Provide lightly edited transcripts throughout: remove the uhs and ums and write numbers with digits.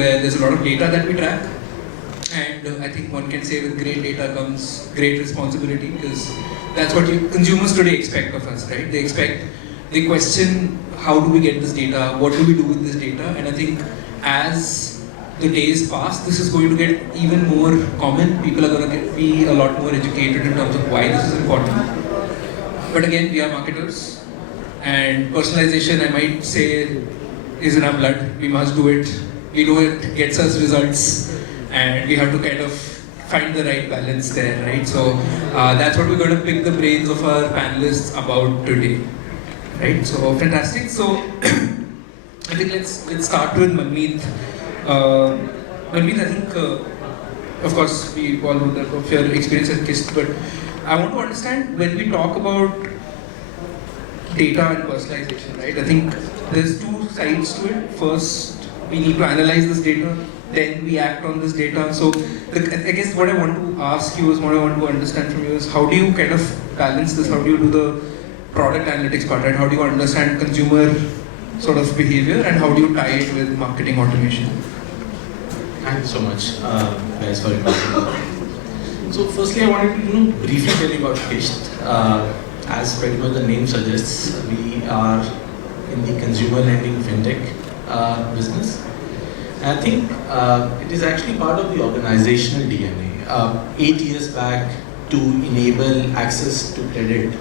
where there's a lot of data that we track, and I think one can say with great data comes great responsibility, because that's what consumers today expect of us, right? They question, how do we get this data, what do we do with this data, and I think as the days pass, this is going to get even more common. People are going to be a lot more educated in terms of why this is important. But again, we are marketers, and personalization, I might say, is in our blood. We must do it. We know it gets us results, and we have to kind of find the right balance there, right? So that's what we're going to pick the brains of our panelists about today, right? So fantastic. So I think let's start with Manmeet. Manmeet, I think, of course, we all know that of your experience at Kissht, but I want to understand, when we talk about data and personalization, right? I think there's two sides to it. First, we need to analyze this data, then we act on this data. So I guess what I want to ask you is, what I want to understand from you is, how do you kind of balance this? How do you do the product analytics part, right? How do you understand consumer sort of behavior, and how do you tie it with marketing automation? Thank you so much, guys, for inviting me. So firstly, I wanted to briefly tell you about Kissht. As pretty much the name suggests, we are in the consumer lending fintech business. And I think it is actually part of the organizational DNA. 8 years back, to enable access to credit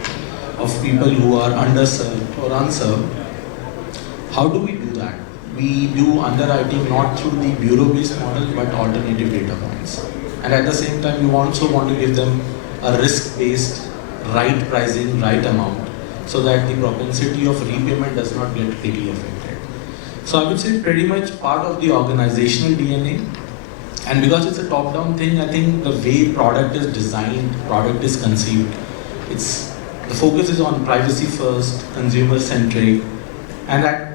of people who are underserved or unserved, how do we do that? We do underwriting not through the bureau-based model, but alternative data points. And at the same time, you also want to give them a risk-based, right pricing, right amount, so that the propensity of repayment does not get greatly affected. So I would say pretty much part of the organizational DNA. And because it's a top-down thing, I think the way product is designed, product is conceived, the focus is on privacy first, consumer-centric, and that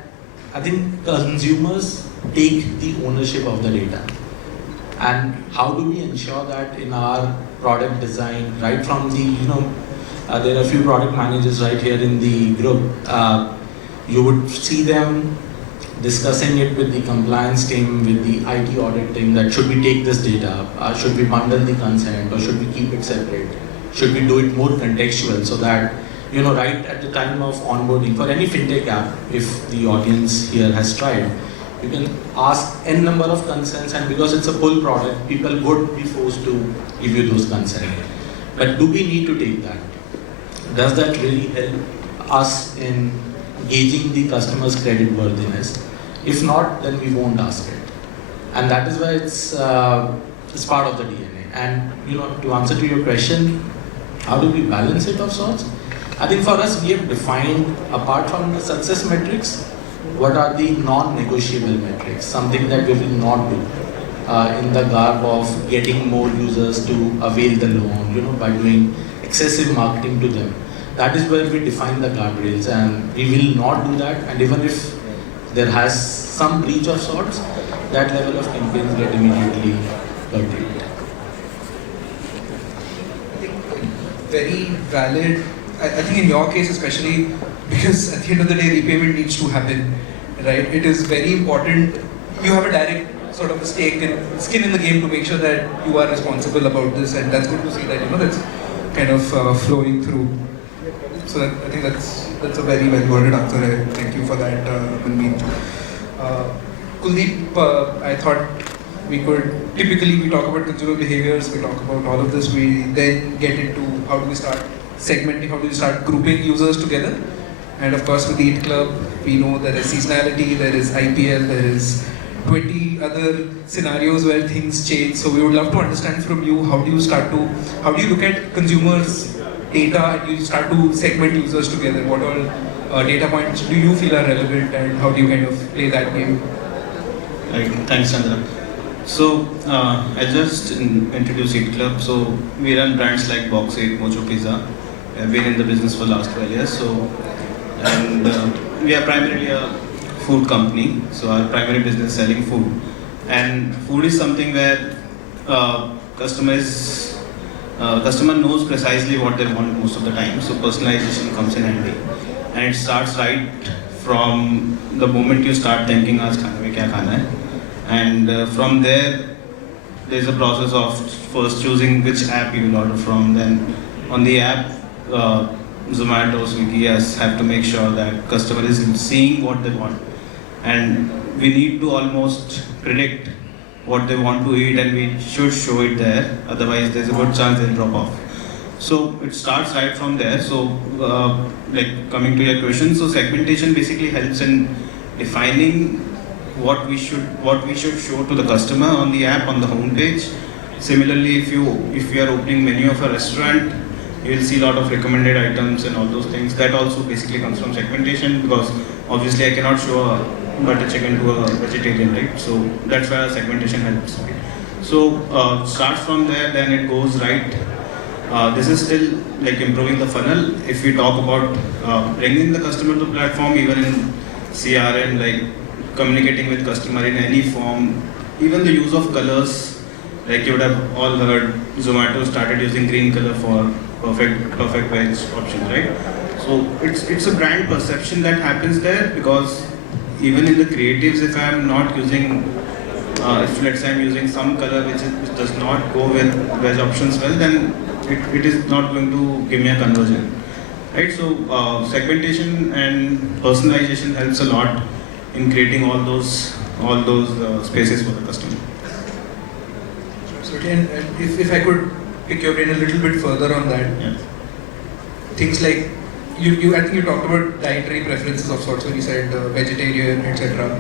I think consumers take the ownership of the data. And how do we ensure that in our product design, right from the, there are a few product managers right here in the group, you would see them discussing it with the compliance team, with the IT audit team, that should we take this data, should we bundle the consent, or should we keep it separate, should we do it more contextual, so that right at the time of onboarding for any fintech app, if the audience here has tried, you can ask n number of consents, and because it's a pull product, people would be forced to give you those consents. But do we need to take that? Does that really help us in gauging the customer's credit worthiness? If not, then we won't ask it. And that is why it's part of the DNA. And to answer to your question, how do we balance it of sorts? I think for us, we have defined, apart from the success metrics, what are the non-negotiable metrics, something that we will not do in the garb of getting more users to avail the loan, by doing excessive marketing to them. That is where we define the guardrails, and we will not do that. And even if there has some breach of sorts, that level of campaigns get immediately curtailed. I think very valid. I think in your case especially, because at the end of the day, repayment needs to happen, right? It is very important. You have a direct sort of a stake and skin in the game to make sure that you are responsible about this, and that's good to see that that's kind of flowing through. So I think that's a very well worded answer. Thank you for that, Manmeet. Kuldeep, I thought we talk about consumer behaviors, we talk about all of this, we then get into how do we start segmenting, how do we start grouping users together. And of course with EatClub, we know there is seasonality, there is IPL, there is 20 other scenarios where things change. So we would love to understand from you, how do you look at consumers' data and you start to segment users together? What all data points do you feel are relevant, and how do you kind of play that game? Right. Thanks, Chandra. So I just introduced EatClub. So we run brands like Box 8, Mojo Pizza. I've been in the business for the last 12 years. And we are primarily a food company. So our primary business is selling food. And food is something where customer knows precisely what they want most of the time. So personalization comes in handy. And it starts right from the moment you start thinking, "Aaj khane mein kya khana hai?" and from there there's a process of first choosing which app you will order from. Then on the app, Zomato, Swiggy have to make sure that customer is seeing what they want, and we need to almost predict what they want to eat, and we should show it there. Otherwise, there's a good chance they'll drop off. So it starts right from there. So, like coming to your question, so segmentation basically helps in defining what we should show to the customer on the app, on the home page. Similarly, if you are opening menu of a restaurant, you will see a lot of recommended items and all those things. That also basically comes from segmentation, because obviously I cannot show a butter chicken to a vegetarian, right? So that's where segmentation helps. So starts from there, then it goes right. This is still like improving the funnel. If we talk about bringing the customer to the platform, even in CRM, like communicating with customer in any form, even the use of colors, like you would have all heard, Zomato started using green color for perfect veg options, right? So it's a brand perception that happens there, because even in the creatives, if I am not using, if let's say I'm using some color which does not go with veg options well, then it is not going to give me a conversion, right? So segmentation and personalization helps a lot in creating all those spaces for the customer. So, and if I could pick your brain a little bit further on that, Yeah. things like I think you talked about dietary preferences of sorts when you said vegetarian, etc.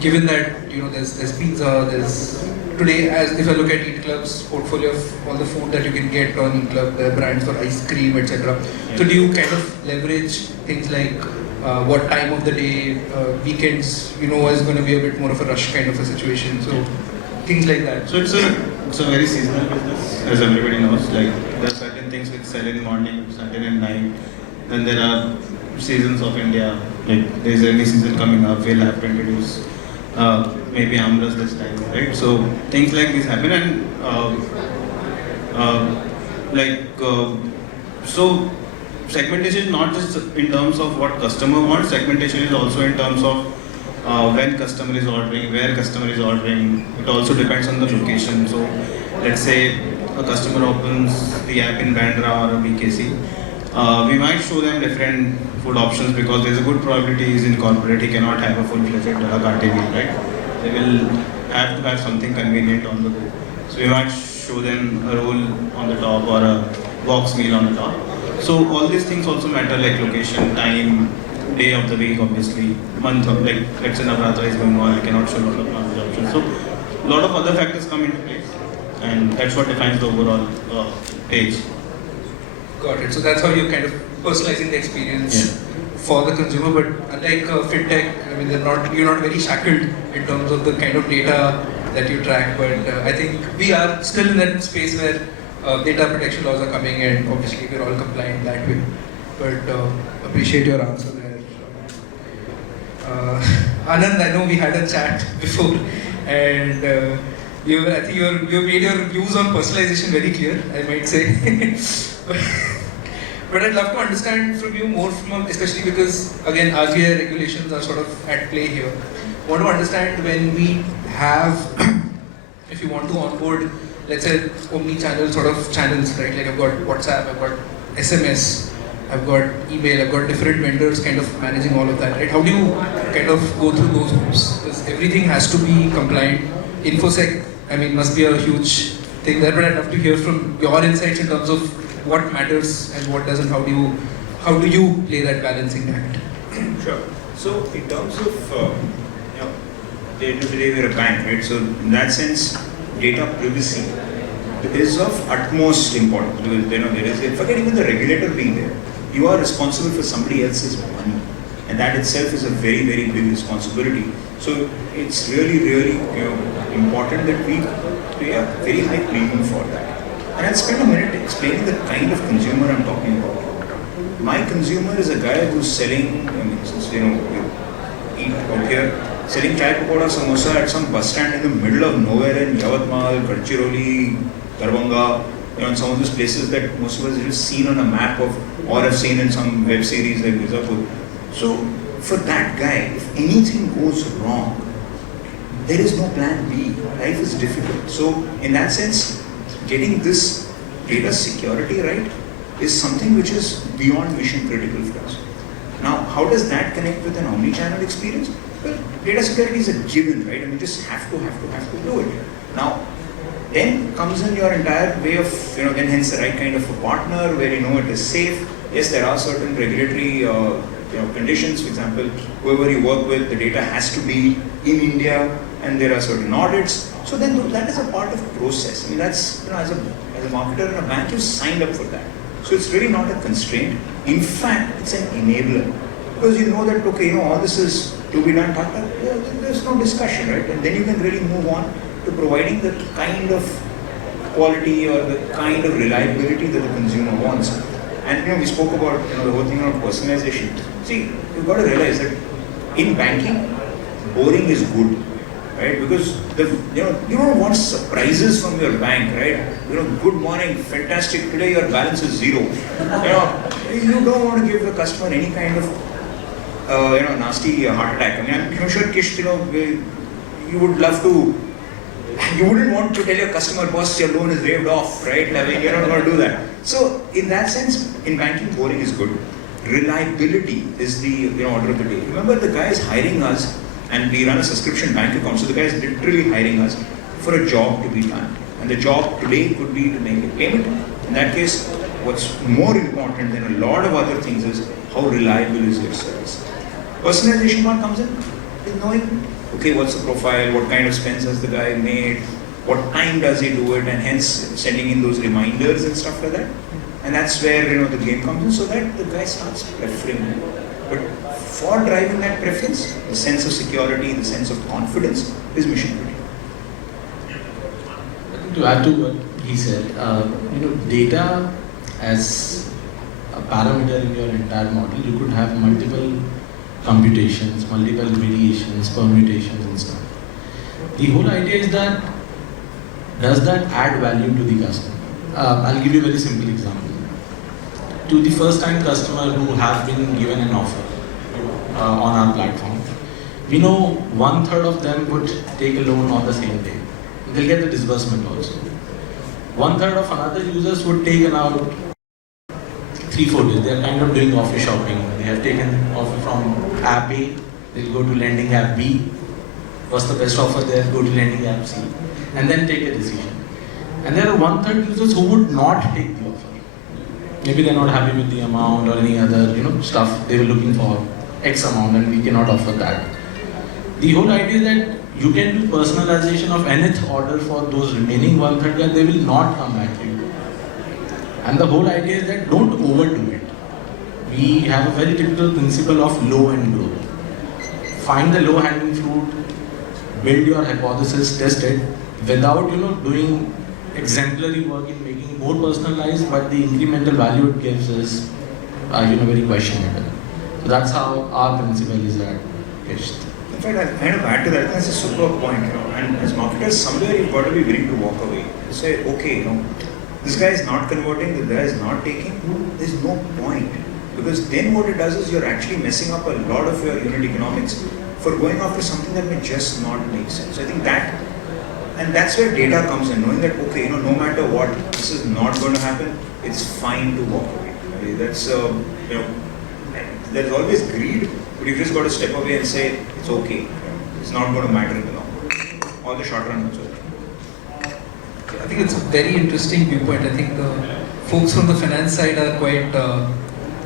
Given that there's pizza, there's today, as if I look at EatClub's portfolio of all the food that you can get on EatClub, there are brands for ice cream, etc. Yeah. So do you kind of leverage things like what time of the day, weekends, is going to be a bit more of a rush kind of a situation. So things like that. So it's a very seasonal business, as everybody knows. Like there are certain things which sell in morning, certain in night. Then there are seasons of India. Like there's any season coming up, we'll have to introduce maybe amras this time, right? So things like this happen, and so segmentation is not just in terms of what customer wants. Segmentation is also in terms of when customer is ordering, where customer is ordering. It also depends on the location. So let's say a customer opens the app in Bandra or a BKC. We might show them different food options, because there's a good probability he's in corporate, he cannot have a full-fledged kaate meal, right? They will have to have something convenient on the go. So we might show them a roll on the top or a box meal on the top. So all these things also matter, like location, time, day of the week, obviously, month of, like let's say Navratra is going on, I cannot show a lot of non-veg options. So a lot of other factors come into place, and that's what defines the overall page. Got it. So that's how you're kind of personalizing the experience for the consumer. But unlike fintech, I mean, you're not very shackled in terms of the kind of data that you track. But I think we are still in that space where data protection laws are coming, and obviously we're all compliant that way. But appreciate your answer there. Anand, I know we had a chat before, and I think you made your views on personalization very clear, I might say. But I'd love to understand from you more, especially because again RBI regulations are sort of at play here. I want to understand when we have, if you want to onboard, let's say omni-channel sort of channels, right? Like I've got WhatsApp, I've got SMS, I've got email, I've got different vendors kind of managing all of that, right? How do you kind of go through those hoops? Because everything has to be compliant. InfoSec, I mean, must be a huge thing there, but I'd love to hear from your insights in terms of what matters and what doesn't. How do you play that balancing act? Sure. So in terms of day to day we're a bank, right? So in that sense, data privacy is of utmost importance, because there is, forget even the regulator being there, you are responsible for somebody else's money, and that itself is a very, very big responsibility. So it's really important that we pay a very high premium for that. And I'll spend a minute explaining the kind of consumer I'm talking about. My consumer is a guy who's selling, since you eat out here, selling chai pakoda samosa at some bus stand in the middle of nowhere in Yavatmal, Gadchiroli, Darbhanga, in some of those places that most of us have seen on a map or have seen in some web series like Vizapur. So for that guy, if anything goes wrong, there is no plan B. Life is difficult. So in that sense, getting this data security right is something which is beyond mission critical for us. Now, how does that connect with an omni-channel experience? Well, data security is a given, right? I mean, you just have to do it. Now, then comes in your entire way of, then hence the right kind of a partner where it is safe. Yes, there are certain regulatory, conditions. For example, whoever you work with, the data has to be in India, and there are certain audits. So then that is a part of process. I mean, that's, as a marketer in a bank, you signed up for that. So it's really not a constraint. In fact, it's an enabler. Because you know that, okay, all this is to be done, there's no discussion, right? And then you can really move on to providing the kind of quality or the kind of reliability that the consumer wants. And we spoke about the whole thing around personalization. See, you've got to realize that in banking, boring is good, right? Because you don't want surprises from your bank, right? Good morning, fantastic. Today your balance is zero. You don't want to give the customer any kind of nasty heart attack. I mean, I'm sure Kissht, you would love to. You wouldn't want to tell your customer, boss, your loan is waived off, right? I mean, you're not going to do that. So, in that sense, in banking, boring is good. Reliability is the order of the day. Remember, the guy is hiring us, and we run a subscription bank account. So the guy is literally hiring us for a job to be done. And the job today could be to make a payment. In that case, what's more important than a lot of other things is how reliable is your service. Personalization one comes in with knowing, okay, what's the profile, what kind of spends has the guy made, what time does he do it, and hence sending in those reminders and stuff like that. And that's where the game comes in, so that the guy starts preferring you. But for driving that preference, the sense of security, the sense of confidence is mission critical. I think to add to what he said, data as a parameter in your entire model, you could have multiple computations, multiple variations, permutations and stuff. The whole idea is that, does that add value to the customer? I'll give you a very simple example. To the first time customer who have been given an offer on our platform, we know 1/3 of them would take a loan on the same day. They'll get the disbursement also. 1/3 of another users would take about 3-4 days. They're kind of doing offer shopping. They have taken offer from app A, they'll go to lending app B. What's the best offer there? Go to lending app C. And then take a decision. And there are 1/3 users who would not take the offer. Maybe they're not happy with the amount or any other stuff. They were looking for X amount and we cannot offer that. The whole idea is that you can do personalization of nth order for those remaining 1/3 and they will not come back to you. And the whole idea is that don't overdo it. We have a very typical principle of low and grow. Find the low hanging fruit, build your hypothesis, test it without doing exemplary work in making it more personalized, but the incremental value it gives is very questionable. So that's how our principle is at Kissht. In fact, I'll kind of add to that. That's a super point. And as marketers, somewhere you've got to be willing to walk away. You say, okay, this guy is not converting, this guy is not taking. There's no point. Because then what it does is you're actually messing up a lot of your unit economics for going after something that may just not make sense. So I think that's where data comes in, knowing that, okay, no matter what, this is not going to happen, it's fine to walk away. I mean, that's, there's always greed, but you've just got to step away and say, it's okay. It's not going to matter in the long run. Or the short run, it's okay. I think it's a very interesting viewpoint. I think the folks from the finance side are quite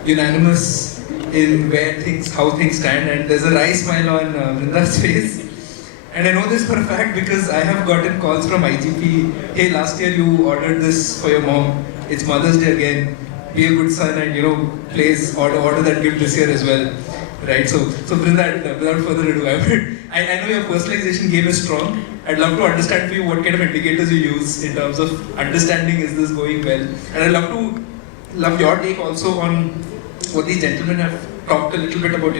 unanimous in how things stand, and there's a wry smile on Vrinda's face. And I know this for a fact because I have gotten calls from IGP, hey, last year you ordered this for your mom, it's Mother's Day again, be a good son and please order that gift this year as well. Right, so Vrinda, without further ado, I know your personalization game is strong. I'd love to understand for you what kind of indicators you use in terms of understanding is this going well. And I'd love your take also on what these gentlemen have talked a little bit about,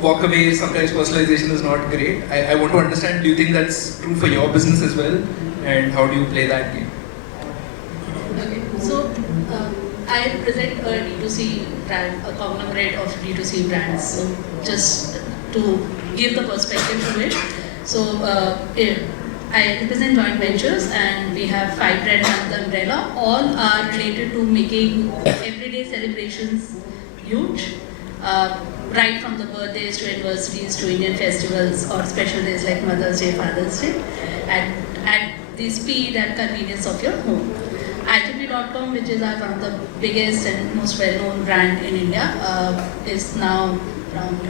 walk away, sometimes personalization is not great. I want to understand, do you think that's true for your business as well? And how do you play that game? Okay, so I represent a D2C brand, a conglomerate of D2C brands. So just to give the perspective to it. So I represent joint ventures, and we have 5 brands under the umbrella. All are related to making everyday celebrations huge, right from the birthdays to anniversaries to Indian festivals or special days like Mother's Day, Father's Day, at the speed and convenience of your home. ITP.com, which is one of the biggest and most well-known brand in India, is now around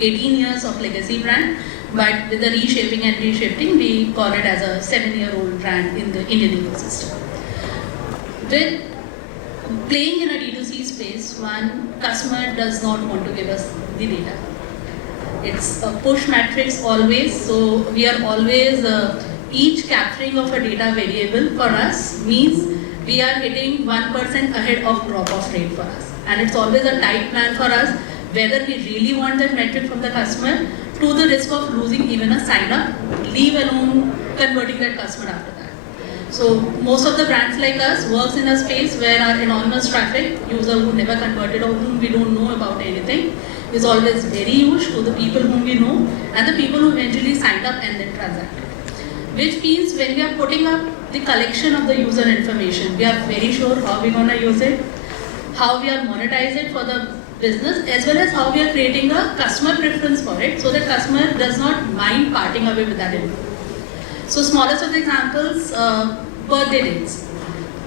18 years of legacy brand. But with the reshaping and reshifting, we call it as a 7-year-old brand in the Indian ecosystem. With playing in a D2C space, one customer does not want to give us the data. It's a push matrix always, so we are always, each capturing of a data variable for us means we are hitting 1% ahead of drop-off rate for us. And it's always a tight plan for us, whether we really want that metric from the customer, to the risk of losing even a sign-up, leave alone converting that customer after that. So most of the brands like us works in a space where our anonymous traffic, user who never converted or whom we don't know about anything, is always very huge to the people whom we know and the people who eventually signed up and then transacted. Which means when we are putting up the collection of the user information, we are very sure how we're going to use it, how we are monetize it for the business, as well as how we are creating a customer preference for it, so that customer does not mind parting away with that info. So smallest of the examples, birthday dates.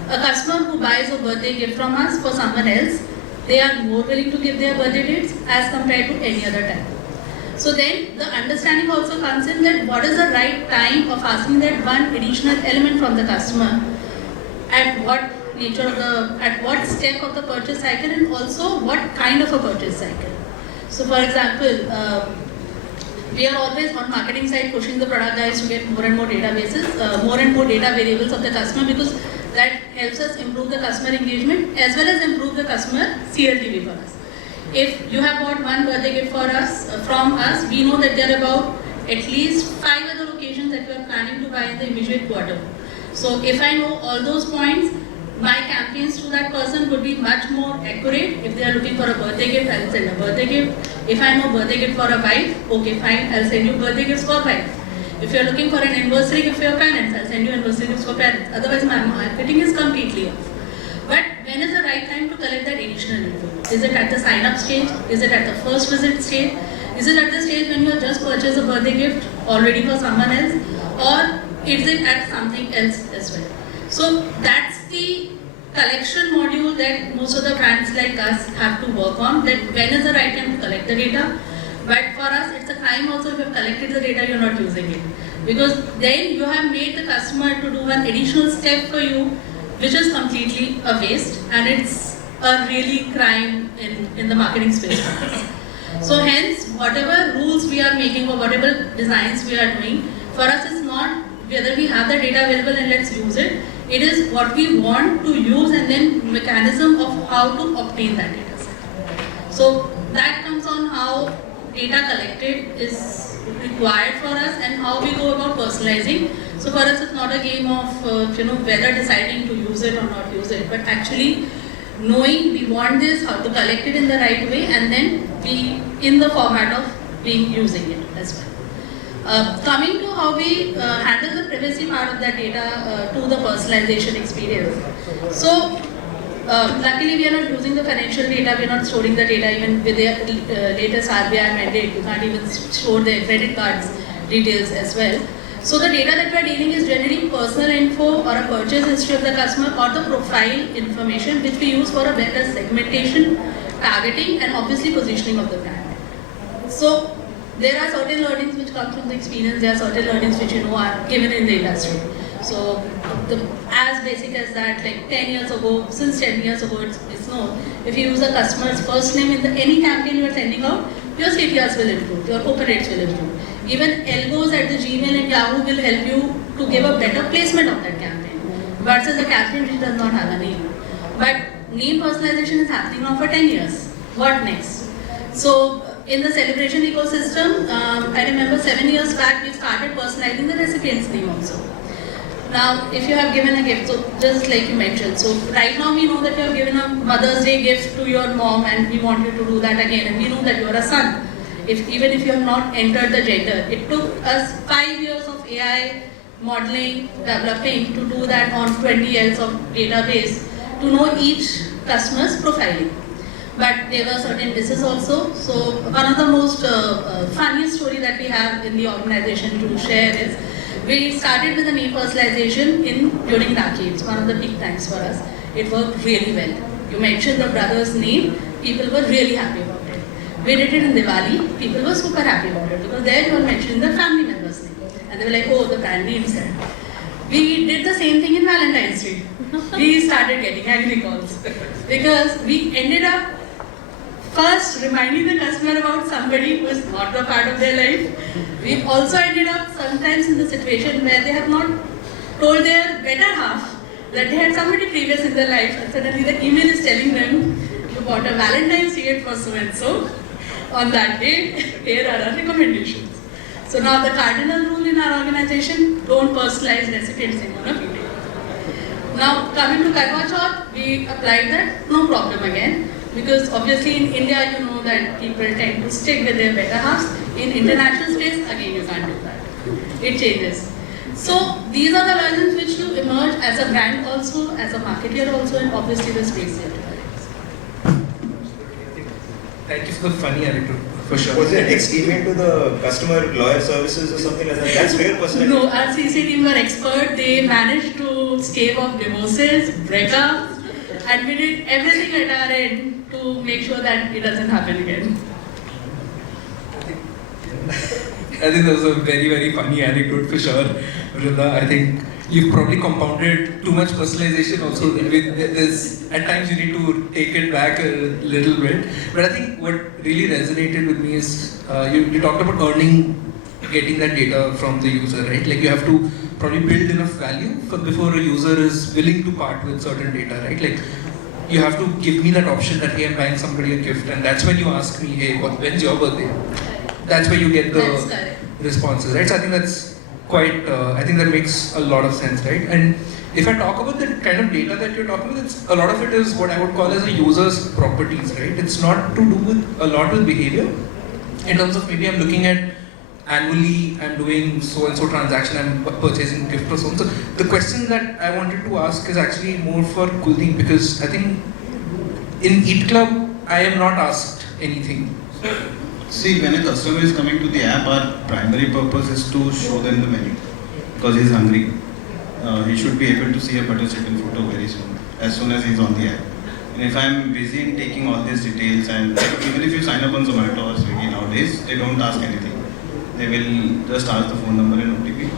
A customer who buys a birthday gift from us for someone else, they are more willing to give their birthday dates as compared to any other time. So then the understanding also comes in that what is the right time of asking that one additional element from the customer, at what nature of the, at what step of the purchase cycle, and also what kind of a purchase cycle. So for example, we are always on marketing side pushing the product guys to get more and more databases, more and more data variables of the customer, because that helps us improve the customer engagement as well as improve the customer CLTV for us. If you have bought one birthday gift for us, from us, we know that there are about at least 5 other occasions that we are planning to buy in the immediate quarter. So if I know all those points, my campaigns to that person would be much more accurate. If they are looking for a birthday gift, I'll send a birthday gift. If I know birthday gift for a wife, okay fine, I'll send you birthday gifts for wife. If you're looking for an anniversary gift for your parents, I'll send you anniversary gifts for parents. Otherwise my marketing is completely off. But when is the right time to collect that additional info? Is it at the sign up stage? Is it at the first visit stage? Is it at the stage when you have just purchased a birthday gift already for someone else? Or is it at something else as well? So that's the collection module that most of the brands like us have to work on, that when is the right time to collect the data. But for us, it's a crime also if you have collected the data, you're not using it. Because then you have made the customer to do one additional step for you, which is completely a waste, and it's a really crime in the marketing space for us. So hence, whatever rules we are making or whatever designs we are doing, for us it's not whether we have the data available and let's use it. It is what we want to use and then mechanism of how to obtain that data set. So that comes on how data collected is required for us and how we go about personalizing. So for us it's not a game of whether deciding to use it or not use it, but actually knowing we want this, how to collect it in the right way, and then be in the format of being using it as well. Coming to how we handle the privacy part of that data to the personalization experience. So, luckily we are not using the financial data, we are not storing the data even with the latest RBI mandate. You can't even store the credit cards details as well. So the data that we are dealing is generally personal info or a purchase history of the customer or the profile information, which we use for a better segmentation, targeting, and obviously positioning of the brand. So there are certain learnings which come from the experience, there are certain learnings which are given in the industry. So as basic as that, like 10 years ago, since 10 years ago it's known, if you use a customer's first name in any campaign you are sending out, your CTRs will improve, your open rates will improve. Even algos at the Gmail and Yahoo will help you to give a better placement of that campaign versus a campaign which does not have a name. But name personalization is happening now for 10 years. What next? So in the celebration ecosystem, I remember 7 years back we started personalizing the recipient's name also. Now, if you have given a gift, so just like you mentioned, so right now we know that you have given a Mother's Day gift to your mom and we want you to do that again, and we know that you are a son. even if you have not entered the gender. It took us 5 years of AI modeling, developing to do that on 20 years of database to know each customer's profiling. But there were certain misses also. So one of the most funniest story that we have in the organization to share is, we started with the name personalization during Rakhi. It's one of the peak times for us. It worked really well. You mentioned the brother's name, people were really happy about it. We did it in Diwali, people were super happy about it because there you were mentioning the family member's name. And they were like, oh, the brand name is there. We did the same thing in Valentine's Day. We started getting angry calls because we ended up first reminding the customer about somebody who is not a part of their life. We also ended up sometimes in the situation where they have not told their better half that they had somebody previous in their life, and suddenly the email is telling them, you bought a Valentine's ticket for so and so. On that date, here are our recommendations. So now the cardinal rule in our organization, don't personalize recipients in your meeting. Now coming to Karwa Chauth, we applied that, no problem again. Because obviously in India, you know that people tend to stick with their better halves. In international space, again, you can't do that. It changes. So these are the lessons which you emerge as a brand also, as a marketer also, and obviously the space here. Thank you for the funny anecdote, for sure. Was there next email to the customer lawyer services or something like that? That's real personal. No, our CC team were expert. They managed to stave off divorces, breakups, and we did everything at our end to make sure that it doesn't happen again. I think that was a very, very funny anecdote for sure, Vrinda. I think you've probably compounded too much personalization also. With this, at times you need to take it back a little bit. But I think what really resonated with me is you talked about getting that data from the user, right? Like you have to probably build enough value before a user is willing to part with certain data, right? Like you have to give me that option that, hey, I'm buying somebody a gift, and that's when you ask me, hey, when's your birthday? That's where you get the responses, right? So I think that's quite, I think that makes a lot of sense, right? And if I talk about the kind of data that you're talking about, a lot of it is what I would call as a user's properties, right? It's not to do with a lot with behavior. In terms of maybe I'm looking at annually, I'm doing so-and-so transaction, I'm purchasing gift for so-and-so. The question that I wanted to ask is actually more for Kuldeep, because I think in EatClub, I am not asked anything. See, when a customer is coming to the app, our primary purpose is to show them the menu because he's hungry. He should be able to see a butter chicken photo very soon, as soon as he's on the app. And if I'm busy in taking all these details, and even if you sign up on Zomato or Swiggy nowadays, they don't ask anything. They will just ask the phone number and OTP.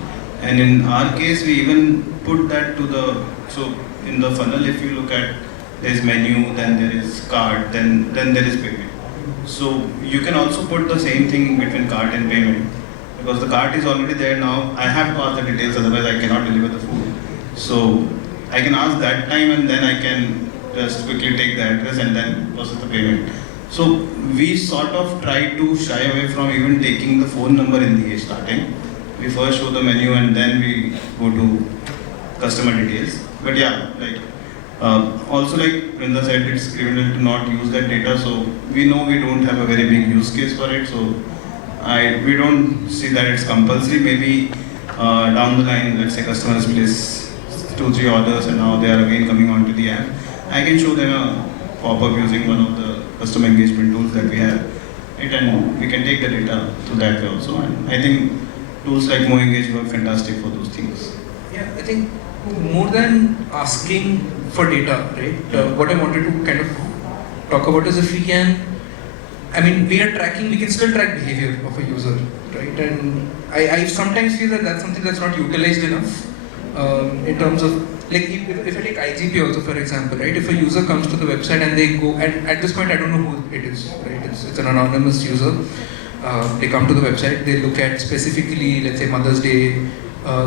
And in our case, we even put that to the, so in the funnel, if you look at, there's menu, then there is cart, then there is payment. So you can also put the same thing between cart and payment, because the cart is already there now. I have to ask the details, otherwise I cannot deliver the food. So I can ask that time, and then I can just quickly take the address and then process the payment. So we sort of try to shy away from even taking the phone number in the starting. We first show the menu and then we go to customer details. But yeah, like also like Vrinda said, it's criminal to not use that data. So we know we don't have a very big use case for it. So we don't see that it's compulsory. Maybe down the line, let's say customers place 2-3 orders and now they are again coming onto the app. I can show them a pop-up using one of the customer engagement tools that we have. And we can take the data to that way also. And I think tools like MoEngage work fantastic for those things. Yeah, I think more than asking for data, right? What I wanted to kind of talk about is if we can, I mean, we can still track behavior of a user, right? And I sometimes feel that that's something that's not utilized enough in terms of, like if I take IGP also for example, right? If a user comes to the website and they go, and at this point I don't know who it is, right? It's an anonymous user. They come to the website, they look at specifically, let's say Mother's Day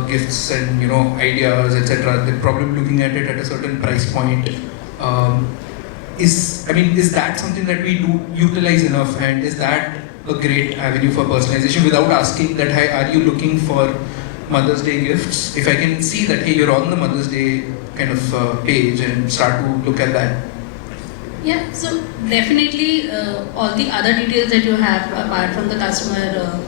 gifts and ideas, etc. They're probably looking at it at a certain price point. Is that something that we do utilize enough, and is that a great avenue for personalization without asking that, hey, are you looking for Mother's Day gifts? If I can see that, hey, you're on the Mother's Day kind of page and start to look at that. Yeah, so definitely all the other details that you have apart from the customer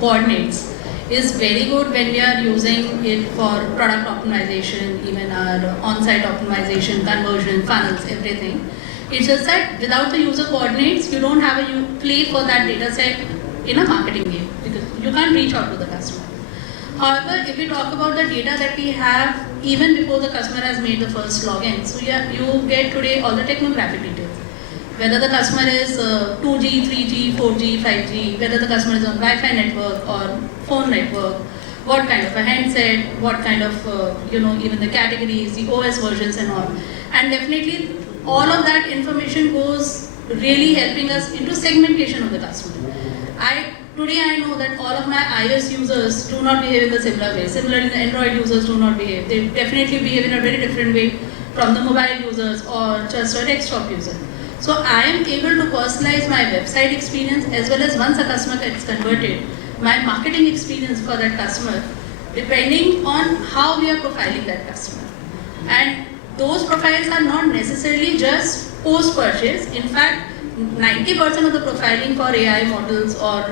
coordinates is very good when we are using it for product optimization, even our on-site optimization, conversion, funnels, everything. It's just that without the user coordinates, you don't have a play for that data set in a marketing game because you can't reach out to the customer. However, if we talk about the data that we have even before the customer has made the first login, so you get today all the technographic details. Whether the customer is 2G, 3G, 4G, 5G, whether the customer is on Wi-Fi network or phone network, what kind of a handset, what kind of, even the categories, the OS versions and all. And definitely all of that information goes really helping us into segmentation of the customer. Today I know that all of my iOS users do not behave in the similar way. Similarly, the Android users do not behave. They definitely behave in a very different way from the mobile users or just a desktop user. So I am able to personalize my website experience as well as once a customer gets converted, my marketing experience for that customer, depending on how we are profiling that customer. And those profiles are not necessarily just post-purchase. In fact, 90% of the profiling for AI models or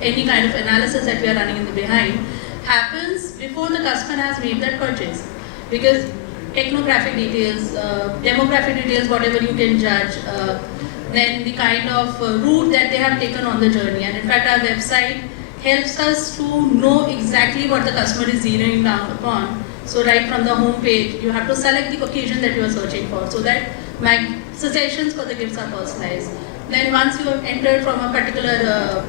any kind of analysis that we are running in the behind happens before the customer has made that purchase. Because technographic details, demographic details, whatever you can judge, then the kind of route that they have taken on the journey. And in fact, our website helps us to know exactly what the customer is zeroing down upon. So right from the home page, you have to select the occasion that you are searching for so that my suggestions for the gifts are personalized. Then once you have entered from a particular,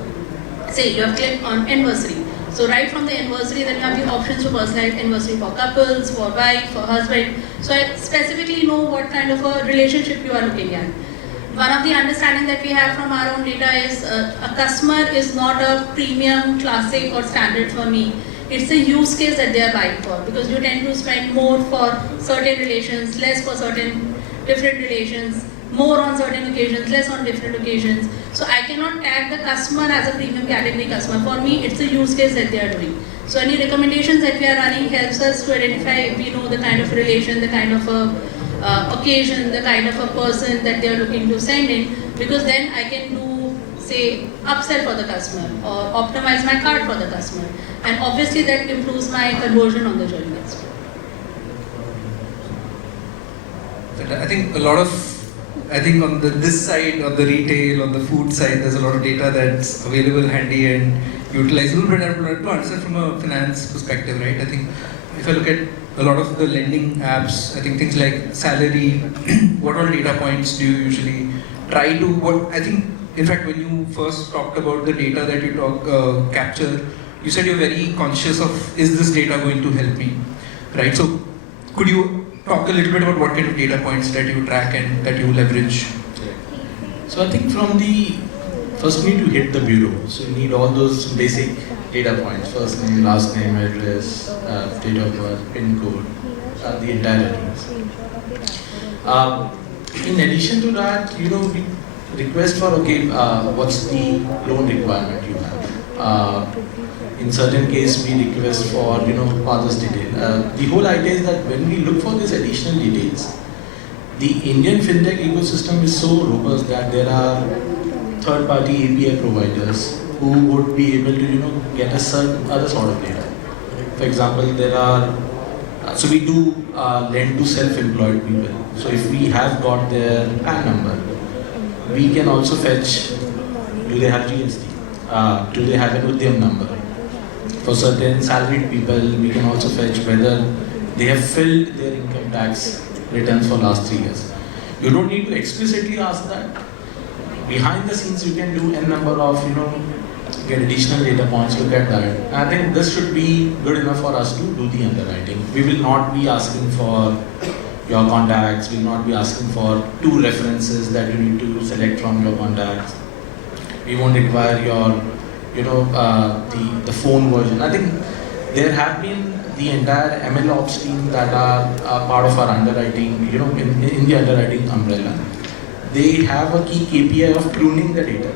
say you have clicked on anniversary. So right from the anniversary, then you have the options to personalize anniversary for couples, for wife, for husband. So I specifically know what kind of a relationship you are looking at. One of the understanding that we have from our own data is a customer is not a premium, classic or standard for me. It's a use case that they are buying for because you tend to spend more for certain relations, less for certain different relations, more on certain occasions, less on different occasions. So I cannot tag the customer as a premium category customer. For me, it's a use case that they are doing. So any recommendations that we are running helps us to identify if we know the kind of relation, the kind of a occasion, the kind of a person that they are looking to send in, because then I can do, say, upsell for the customer or optimize my cart for the customer. And obviously that improves my conversion on the journey as well. I think on this side, on the retail, on the food side, there's a lot of data that's available, handy and utilizable. But I would like to answer from a finance perspective, right? I think if I look at a lot of the lending apps, I think things like salary, what all data points do you usually try to, I think, in fact, when you first talked about the data that you capture, you said you're very conscious of, is this data going to help me, right? So could you talk a little bit about what kind of data points that you track and that you leverage? So I think first you need to hit the bureau. So you need all those basic data points, first name, last name, address, date of birth, PIN code, the entire address. In addition to that, we request for, what's the loan requirement you have. In certain case, we request for, father's detail. The whole idea is that when we look for these additional details, the Indian fintech ecosystem is so robust that there are third-party API providers who would be able to, get a certain other sort of data. For example, so we do lend to self-employed people. So if we have got their PAN number, we can also fetch, do they have GST? Do they have an Udyam number? For certain salaried people, we can also fetch whether they have filled their income tax returns for last 3 years. You don't need to explicitly ask that. Behind the scenes, you can do n number of, get additional data points, look at that. And I think this should be good enough for us to do the underwriting. We will not be asking for your contacts, we will not be asking for 2 references that you need to select from your contacts. We won't require your the phone version. I think there have been the entire ML ops team that are part of our underwriting, in the underwriting umbrella. They have a key KPI of pruning the data.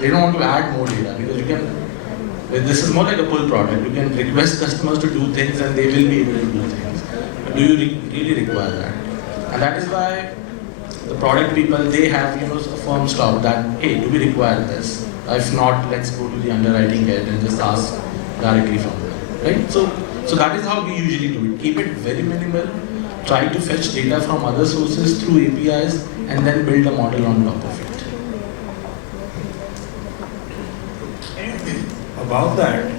They don't want to add more data because this is more like a pull product. You can request customers to do things and they will be able to do things. But do you really require that? And that is why the product people, they have a firm stop that, hey, do we require this? If not, let's go to the underwriting head and just ask directly from them, right? So that is how we usually do it. Keep it very minimal, try to fetch data from other sources through APIs, and then build a model on top of it. About that,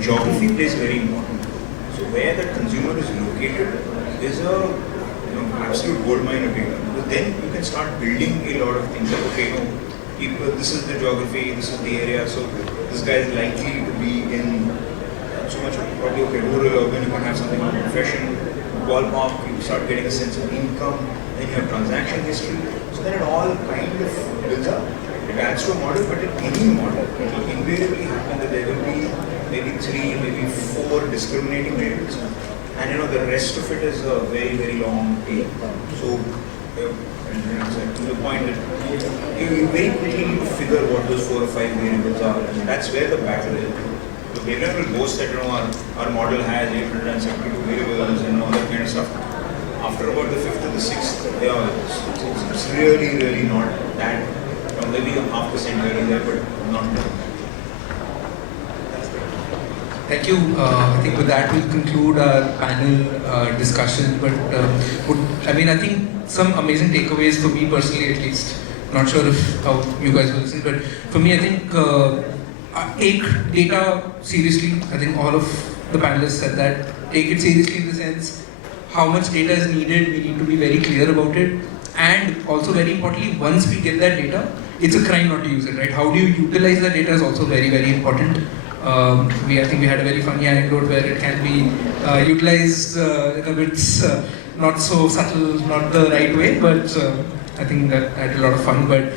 geography plays very important. So where the consumer is located is a absolute gold mine of data. Because then you can start building a lot of things like, okay, people, this is the geography, this is the area, so this guy is likely to be in so much probably rural, urban, you can have something like profession, ballpark, you start getting a sense of income, then you have transaction history. So then it all kind of builds up. It adds to a model, but in any model, it will invariably happen that there will be maybe 3, maybe 4 discriminating variables. And the rest of it is a very, very long tail. So, to the point that you very quickly need to figure what those 4 or 5 variables are. And that's where the battle is. So everyone will boast that our model has 872 variables and all that kind of stuff. After about the 5th or the 6th, it's really, really not that. Maybe a 0.5% here and there, but not more. Thank you. I think with that we'll conclude our panel discussion. But I think some amazing takeaways for me personally, at least. Not sure how you guys will listen, but for me, I think take data seriously. I think all of the panelists said that. Take it seriously in the sense how much data is needed. We need to be very clear about it, and also very importantly, once we get that data, it's a crime not to use it, right? How do you utilize that data is also very, very important. I think we had a very funny anecdote where it can be utilized in a bit not so subtle, not the right way, but I think that had a lot of fun. But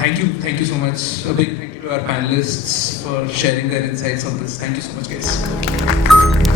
thank you so much. A big thank you to our panelists for sharing their insights on this. Thank you so much, guys.